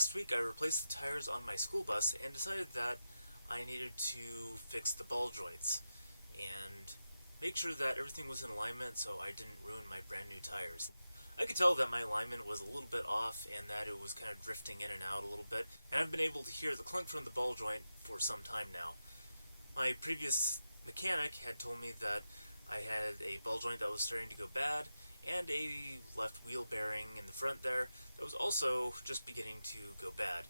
Last week I replaced the tires on my school bus and decided that I needed to fix the ball joints and make sure that everything was in alignment so I didn't ruin my brand new tires. I could tell that my alignment was a little bit off and that it was kind of drifting in and out a little bit, and I've been able to hear the clunk from the ball joint for some time now. My previous mechanic had told me that I had a ball joint that was starting to go bad and a left wheel bearing in the front there that was also just beginning to go bad.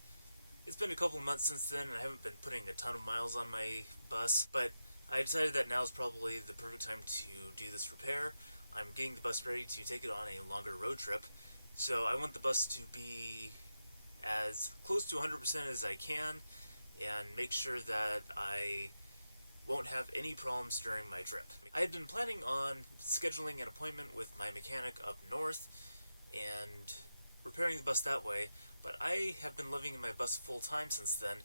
It's been a couple of months since then and I haven't been putting a ton of miles on my bus, but I decided that now is probably the perfect time to do this repair. I'm getting the bus ready to take it on a longer road trip, so I want the bus to be as close to 100% as I can and make sure that I won't have any problems during my trip. I had been planning on scheduling an appointment with my mechanic up north and repairing the bus that way, but I have been living in my bus full time since then,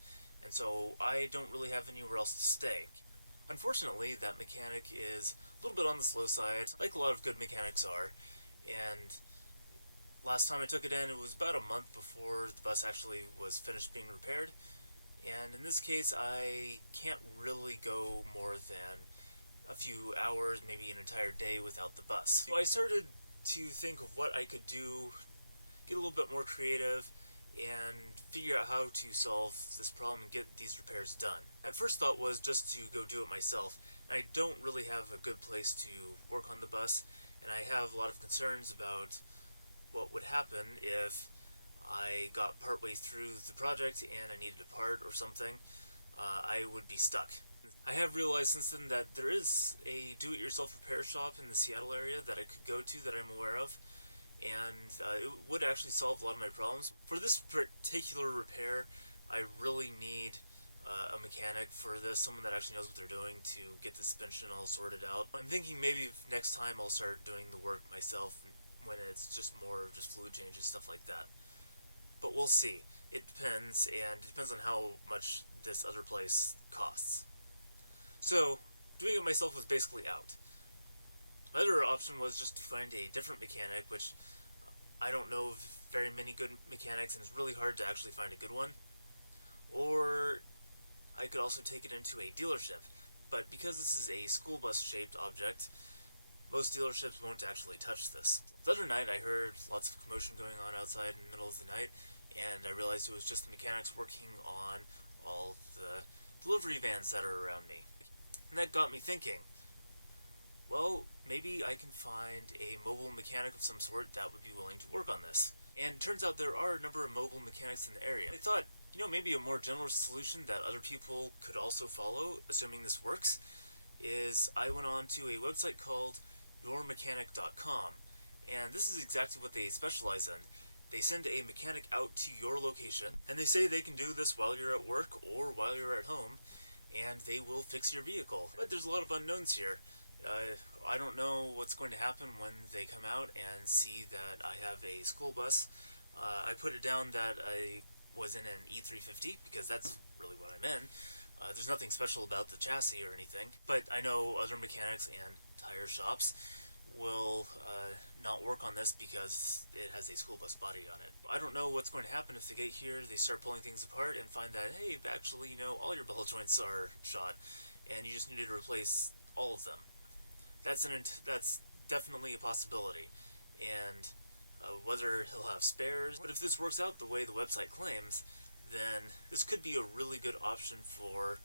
and so I don't really have anywhere else to stay. Unfortunately, that mechanic is a little bit on the slow side, like a lot of good mechanics are, and last time I took it in, it was about a month before the bus actually was finished being repaired. And in this case, I can't really go more than a few hours, maybe an entire day without the bus. So I started to think of what I could do, get a little bit more creative, and figure out how to solve this problem and get these repairs done. My first thought was just to go do it myself. And I don't really have a good place to work on the bus, and I have a lot of concerns about what would happen if I got partway through the project and I needed a part or something. I would be stuck. I have realized since then that there is a do-it-yourself repair shop in the Seattle area that I could go to that I'm aware of, and it would actually solve a lot of my problems. For this particular repair, I really need a mechanic for this, someone that actually knows what they're doing to get the suspension all sorted out. I'm thinking maybe next time I'll start doing the work myself when it's just more of just fluid changes, stuff like that. But we'll see. It depends, and it depends on how much this other place costs. So, doing it myself was basically out. My other option was just to find a different mechanic, which I don't know of very many good mechanics, and it's really hard to actually find a good one. Or I could also take it into a dealership, but because this is a school bus shaped object, most dealerships won't actually touch this. The other night I heard lots of commotion going on outside in the middle of the night, and I realized it was just the mechanics working on all the delivery vans that are around me. And that got me thinking, well, maybe I can find a mobile mechanic of some sort that would be willing to work on this. And it turns out there are a number of mobile mechanics in the area. I thought, maybe a more general solution that other people could also follow, assuming this works, is I went on to a website called yourmechanic.com, and this is exactly what they specialize in. They send a mechanic out to your location, and they say they can do this while you're at work or while you're at home, and they will fix your vehicle. But there's a lot of unknowns here. I don't know what's going to happen when they come out and see that I have a school bus. I put it down that I was in an E350, because that's really what I'm in. There's nothing special about the chassis or anything, but I know other mechanics and tire shops will not work on this because it has a school bus body on it. I don't know what's going to happen if they get here, they start pulling things apart and find that, hey, actually, all your ball joints are shot and you just need to replace all of them. That's definitely a possibility, and whether he'll have spares. But if this works out the way the website claims, then this could be a really good option for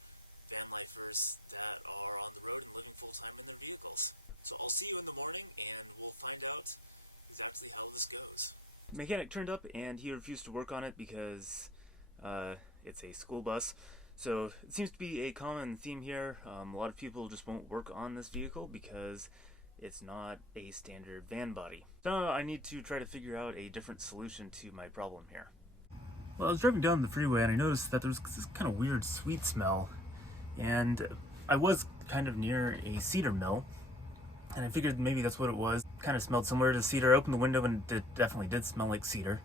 van lifers that are on the road and living full-time in their vehicles. So I'll see you in the morning, and we'll find out exactly how this goes. The mechanic turned up, and he refused to work on it because it's a school bus. So it seems to be a common theme here. A lot of people just won't work on this vehicle because it's not a standard van body. So I need to try to figure out a different solution to my problem here. Well, I was driving down the freeway and I noticed that there was this kind of weird sweet smell, and I was kind of near a cedar mill, and I figured maybe that's what it was. Kind of smelled similar to cedar. I opened the window and it definitely did smell like cedar.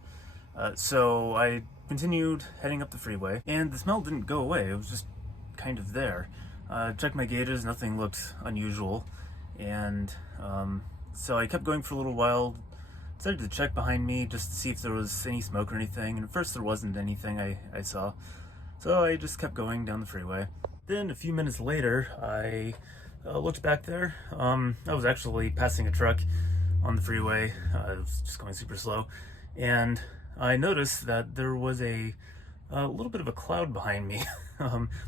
So I continued heading up the freeway, and the smell didn't go away. It was just kind of there. Checked my gauges, nothing looked unusual, and so I kept going for a little while, decided to check behind me just to see if there was any smoke or anything, and at first there wasn't anything I saw. So I just kept going down the freeway. Then a few minutes later, I looked back there. I was actually passing a truck on the freeway. It was just going super slow, and I noticed that there was a little bit of a cloud behind me.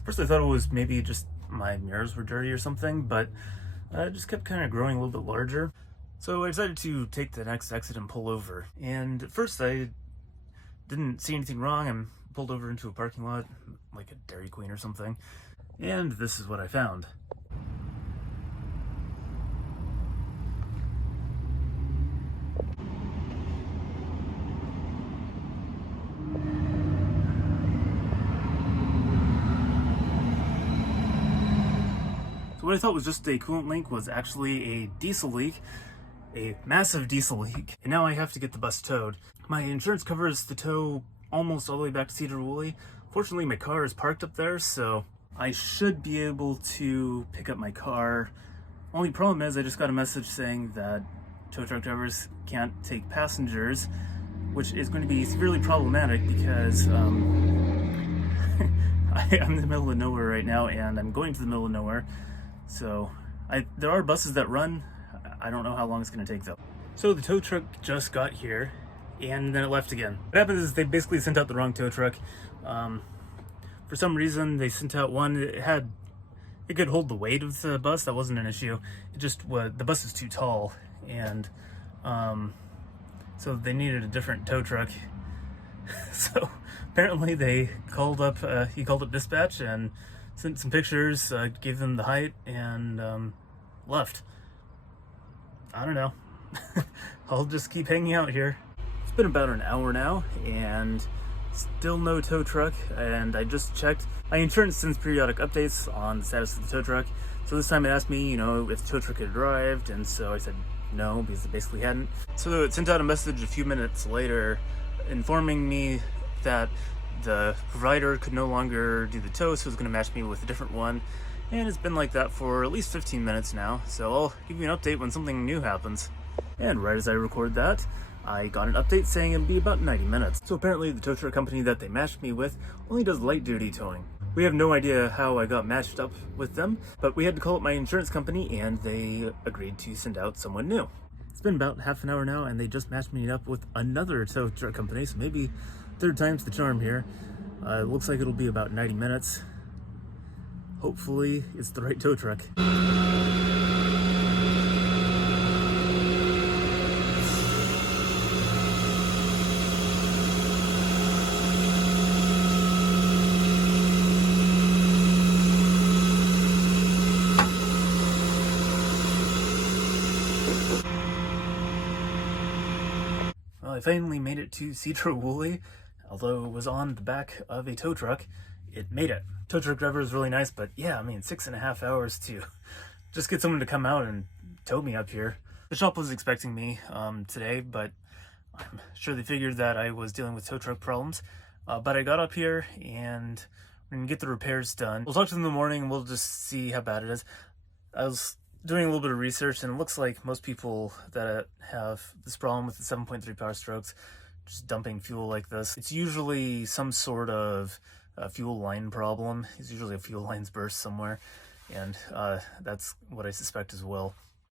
First I thought it was maybe just my mirrors were dirty or something, but it just kept kind of growing a little bit larger. So I decided to take the next exit and pull over. And at first I didn't see anything wrong. I pulled over into a parking lot, like a Dairy Queen or something. And this is what I found. What I thought was just a coolant leak was actually a diesel leak, a massive diesel leak, and now I have to get the bus towed. My insurance covers the tow almost all the way back to Cedar Woolley. Fortunately, my car is parked up there, so I should be able to pick up my car. Only problem is I just got a message saying that tow truck drivers can't take passengers, which is going to be severely problematic because I'm in the middle of nowhere right now, and I'm going to the middle of nowhere. So there are buses that run. I don't know how long it's going to take though. So the tow truck just got here and then it left again. What happens is they basically sent out the wrong tow truck. For some reason they sent out one. It could hold the weight of the bus. That wasn't an issue. It just the bus is too tall, and so they needed a different tow truck. So apparently they called up he called up dispatch and sent some pictures, gave them the height, and left. I don't know. I'll just keep hanging out here. It's been about an hour now, and still no tow truck, and I just checked. My insurance sends periodic updates on the status of the tow truck, so this time it asked me, if the tow truck had arrived, and so I said no, because it basically hadn't. So it sent out a message a few minutes later informing me that the provider could no longer do the tow, so it was going to match me with a different one. And it's been like that for at least 15 minutes now, so I'll give you an update when something new happens. And right as I record that, I got an update saying it'd be about 90 minutes. So apparently the tow truck company that they matched me with only does light duty towing. We have no idea how I got matched up with them, but we had to call up my insurance company and they agreed to send out someone new. It's been about half an hour now and they just matched me up with another tow truck company, so maybe third time's the charm here. It looks like it'll be about 90 minutes. Hopefully it's the right tow truck. Well, I finally made it to Cedar Woolley. Although it was on the back of a tow truck, it made it. Tow truck driver was really nice, but yeah, 6.5 hours to just get someone to come out and tow me up here. The shop was expecting me today, but I'm sure they figured that I was dealing with tow truck problems. But I got up here and we're gonna get the repairs done. We'll talk to them in the morning and we'll just see how bad it is. I was doing a little bit of research and it looks like most people that have this problem with the 7.3 power strokes just dumping fuel like this, it's usually some sort of fuel line problem. It's usually a fuel line's burst somewhere, and that's what I suspect as well.